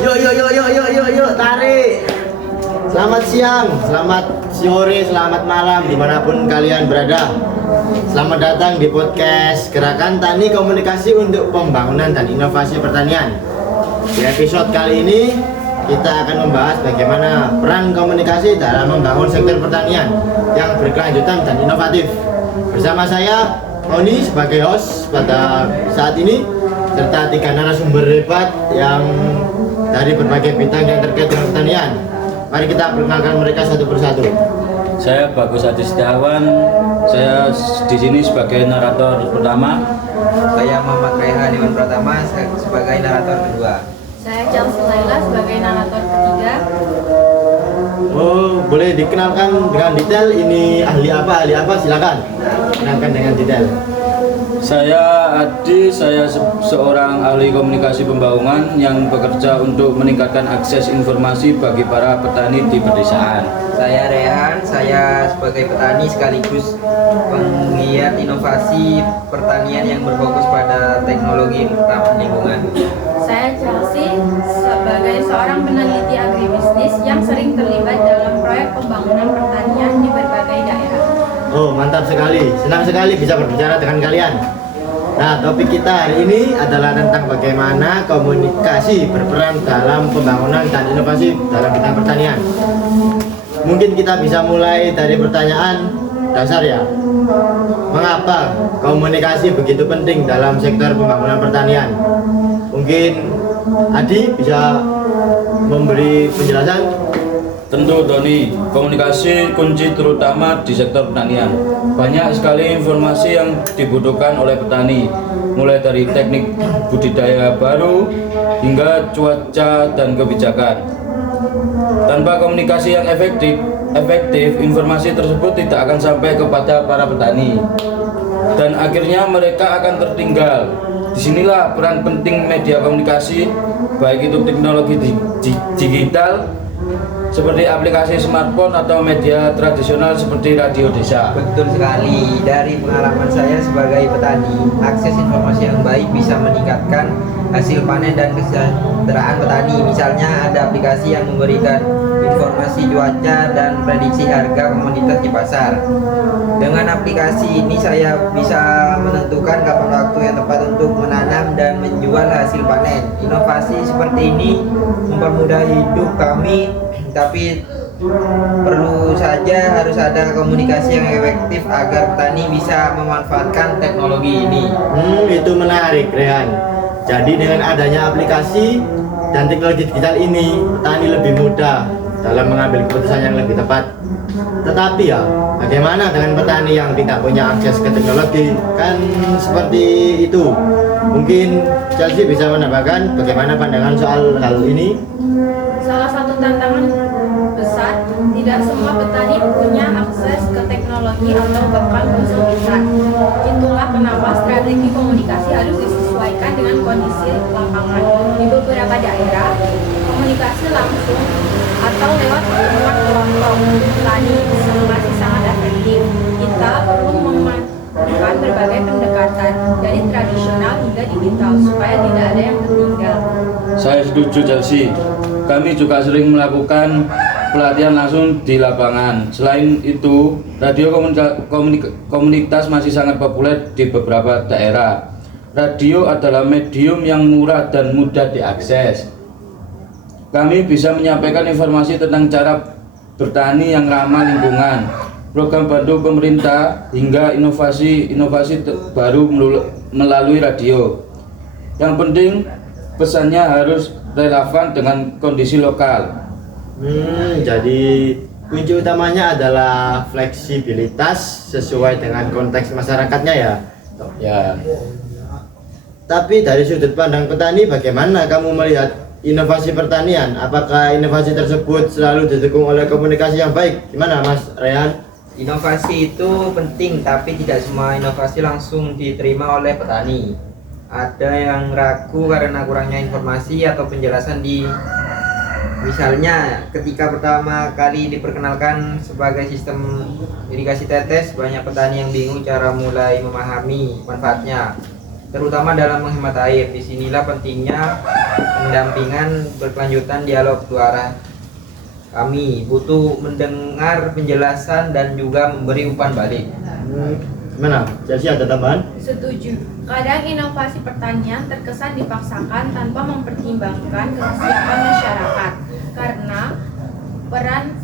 Yuk, tarik. Selamat siang, selamat sore, selamat malam dimanapun kalian berada. Selamat datang di podcast Gerakan Tani Komunikasi untuk Pembangunan dan Inovasi Pertanian. Di episode kali ini kita akan membahas bagaimana peran komunikasi dalam membangun sektor pertanian yang berkelanjutan dan inovatif. Bersama saya Oni sebagai host pada saat ini, serta 3 narasumber hebat yang dari berbagai bidang yang terkait dengan pertanian. Mari kita perkenalkan mereka satu persatu. Saya Bagus Adi Setiawan. Saya di sini sebagai narator pertama. Saya Muhammad Raihan Iwan Pratama sebagai narator kedua. Saya Chelsea Laila sebagai narator ketiga. Oh, boleh dikenalkan dengan detail ini ahli apa? Silakan. Kenalkan dengan detail. Saya Adi, saya seorang ahli komunikasi pembangunan yang bekerja untuk meningkatkan akses informasi bagi para petani di pedesaan. Saya Rehan, saya sebagai petani sekaligus penggiat inovasi pertanian yang berfokus pada teknologi ramah lingkungan. Saya Chelsea sebagai seorang peneliti agribisnis yang sering terlibat dalam proyek pembangunan pertanian di berbagai daerah. Oh, mantap sekali. Senang sekali bisa berbicara dengan kalian. Nah, topik kita hari ini adalah tentang bagaimana komunikasi berperan dalam pembangunan dan inovasi dalam bidang pertanian. Mungkin kita bisa mulai dari pertanyaan dasar ya. Mengapa komunikasi begitu penting dalam sektor pembangunan pertanian? Mungkin Adi bisa memberi penjelasan. Tentu Tony, komunikasi kunci terutama di sektor pertanian. Banyak sekali informasi yang dibutuhkan oleh petani, mulai dari teknik budidaya baru hingga cuaca dan kebijakan. Tanpa komunikasi yang efektif, informasi tersebut tidak akan sampai kepada para petani dan akhirnya mereka akan tertinggal. Disinilah peran penting media komunikasi, baik itu teknologi digital seperti aplikasi smartphone atau media tradisional seperti radio desa. Betul sekali. Dari pengalaman saya sebagai petani, akses informasi yang baik bisa meningkatkan hasil panen dan kesejahteraan petani. Misalnya ada aplikasi yang memberikan informasi cuaca dan prediksi harga komoditas di pasar. Dengan aplikasi ini saya bisa menentukan kapan waktu yang tepat untuk menanam dan menjual hasil panen. Inovasi seperti ini mempermudah hidup kami, tapi perlu saja harus ada komunikasi yang efektif agar petani bisa memanfaatkan teknologi ini. Itu menarik, Rehan. Jadi dengan adanya aplikasi dan teknologi digital ini, petani lebih mudah dalam mengambil keputusan yang lebih tepat. Tetapi ya, bagaimana dengan petani yang tidak punya akses ke teknologi? Kan seperti itu. Mungkin Chelsea bisa menambahkan bagaimana pandangan soal hal ini? Salah satu tantangan besar, tidak semua petani punya akses ke teknologi atau bahkan kesulitan. Itulah kenapa strategi komunikasi harus disesuaikan dengan kondisi lapangan. Di beberapa daerah, komunikasi langsung atau lewat pertemuan kelompok petani masih sangat efektif. Kita perlu memadukan berbagai pendekatan dari tradisional hingga digital supaya tidak ada yang tertinggal. Saya setuju Chelsea. Kami juga sering melakukan pelatihan langsung di lapangan. Selain itu, radio komunitas masih sangat populer di beberapa daerah. Radio adalah medium yang murah dan mudah diakses. Kami bisa menyampaikan informasi tentang cara bertani yang ramah lingkungan, program bantu pemerintah, hingga inovasi baru melalui radio. Yang penting, pesannya harus relevan dengan kondisi lokal. Jadi kunci utamanya adalah fleksibilitas sesuai dengan konteks masyarakatnya ya. Ya. Tapi dari sudut pandang petani, bagaimana kamu melihat inovasi pertanian? Apakah inovasi tersebut selalu didukung oleh komunikasi yang baik? Gimana Mas Rehan? Inovasi itu penting, tapi tidak semua inovasi langsung diterima oleh petani. Ada yang ragu karena kurangnya informasi atau penjelasan misalnya ketika pertama kali diperkenalkan sebagai sistem irigasi tetes, banyak petani yang bingung cara mulai memahami manfaatnya. terutama dalam menghemat air. Disinilah pentingnya pendampingan berkelanjutan dialog dua arah. Kami butuh mendengar penjelasan dan juga memberi umpan balik. Gimana? Chelsea ada tambahan? Setuju. Kadang inovasi pertanian terkesan dipaksakan tanpa mempertimbangkan kesiapan masyarakat. Karena peran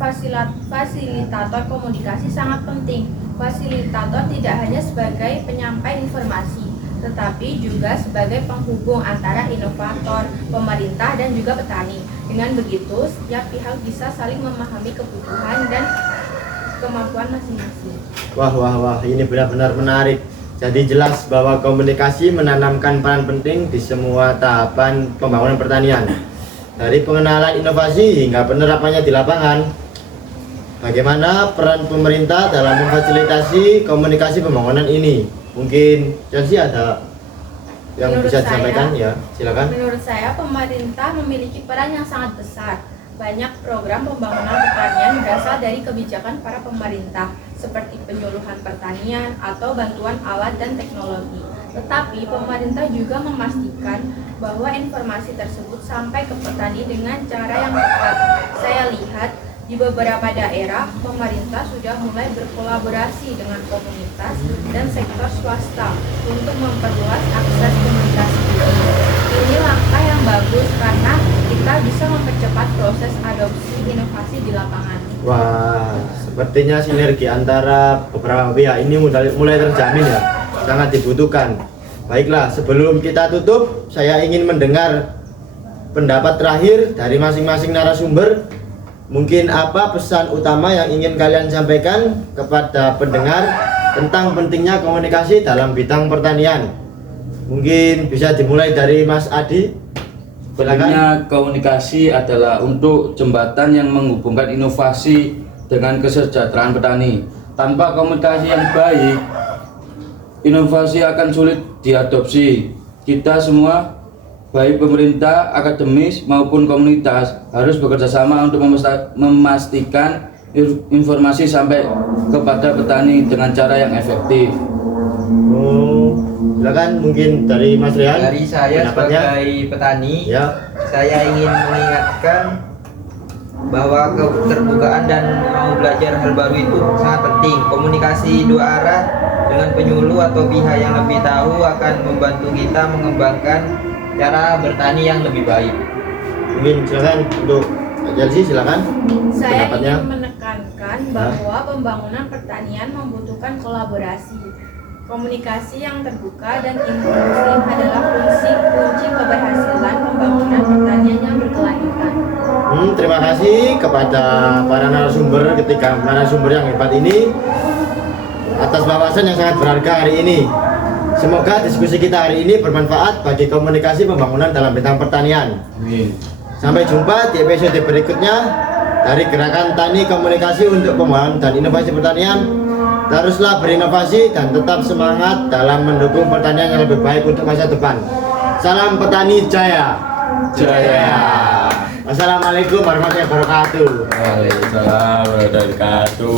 fasilitator komunikasi sangat penting. Fasilitator tidak hanya sebagai penyampai informasi, tetapi juga sebagai penghubung antara inovator, pemerintah, dan juga petani. Dengan begitu, setiap pihak bisa saling memahami kebutuhan dan kemampuan masing-masing. Wah, ini benar-benar menarik. Jadi jelas bahwa komunikasi menanamkan peran penting di semua tahapan pembangunan pertanian. Dari pengenalan inovasi hingga penerapannya di lapangan. Bagaimana peran pemerintah dalam memfasilitasi komunikasi pembangunan ini? Mungkin Chelsea ada yang Menurut bisa saya, disampaikan ya, silakan. Menurut saya, pemerintah memiliki peran yang sangat besar. Banyak program pembangunan pertanian berasal dari kebijakan para pemerintah, seperti penyuluhan pertanian atau bantuan alat dan teknologi. Tetapi pemerintah juga memastikan bahwa informasi tersebut sampai ke petani dengan cara yang tepat. Saya lihat di beberapa daerah, pemerintah sudah mulai berkolaborasi dengan komunitas dan sektor swasta untuk memperluas akses komunikasi ini. Ini langkah yang bagus karena kita bisa mempercepat proses adopsi inovasi di lapangan. Wah, sepertinya sinergi antara beberapa pihak ini mulai terjamin ya, sangat dibutuhkan. Baiklah, sebelum kita tutup, saya ingin mendengar pendapat terakhir dari masing-masing narasumber. Mungkin apa pesan utama yang ingin kalian sampaikan kepada pendengar tentang pentingnya komunikasi dalam bidang pertanian? Mungkin bisa dimulai dari Mas Adi. Pentingnya komunikasi adalah untuk jembatan yang menghubungkan inovasi dengan kesejahteraan petani. Tanpa komunikasi yang baik, inovasi akan sulit diadopsi. Kita semua, baik pemerintah, akademis maupun komunitas, harus bekerja sama untuk memastikan informasi sampai kepada petani dengan cara yang efektif. Silakan mungkin dari Mas Rian. Dari saya pendapatnya. sebagai petani, Ya. saya ingin mengingatkan bahwa keterbukaan dan mau belajar hal baru itu sangat penting. Komunikasi dua arah dengan penyuluh atau pihak yang lebih tahu akan membantu kita mengembangkan cara bertani yang lebih baik. Mungkin silakan untuk Chelsea, silakan. Saya Pendapatnya. ingin menekankan bahwa pembangunan pertanian membutuhkan kolaborasi. Komunikasi yang terbuka dan inklusif adalah kunci keberhasilan pembangunan pertanian yang berkelanjutan. Terima kasih kepada para narasumber, ketiga narasumber yang hebat ini atas wawasan yang sangat berharga hari ini. Semoga diskusi kita hari ini bermanfaat bagi komunikasi pembangunan dalam bidang pertanian. Amin. Sampai jumpa di episode berikutnya dari Gerakan Tani Komunikasi untuk Pembangunan dan Inovasi Pertanian. Teruslah berinovasi dan tetap semangat dalam mendukung pertanian yang lebih baik untuk masa depan. Salam petani jaya. Jaya. Wassalamualaikum warahmatullahi wabarakatuh. Waalaikumsalam warahmatullahi wabarakatuh.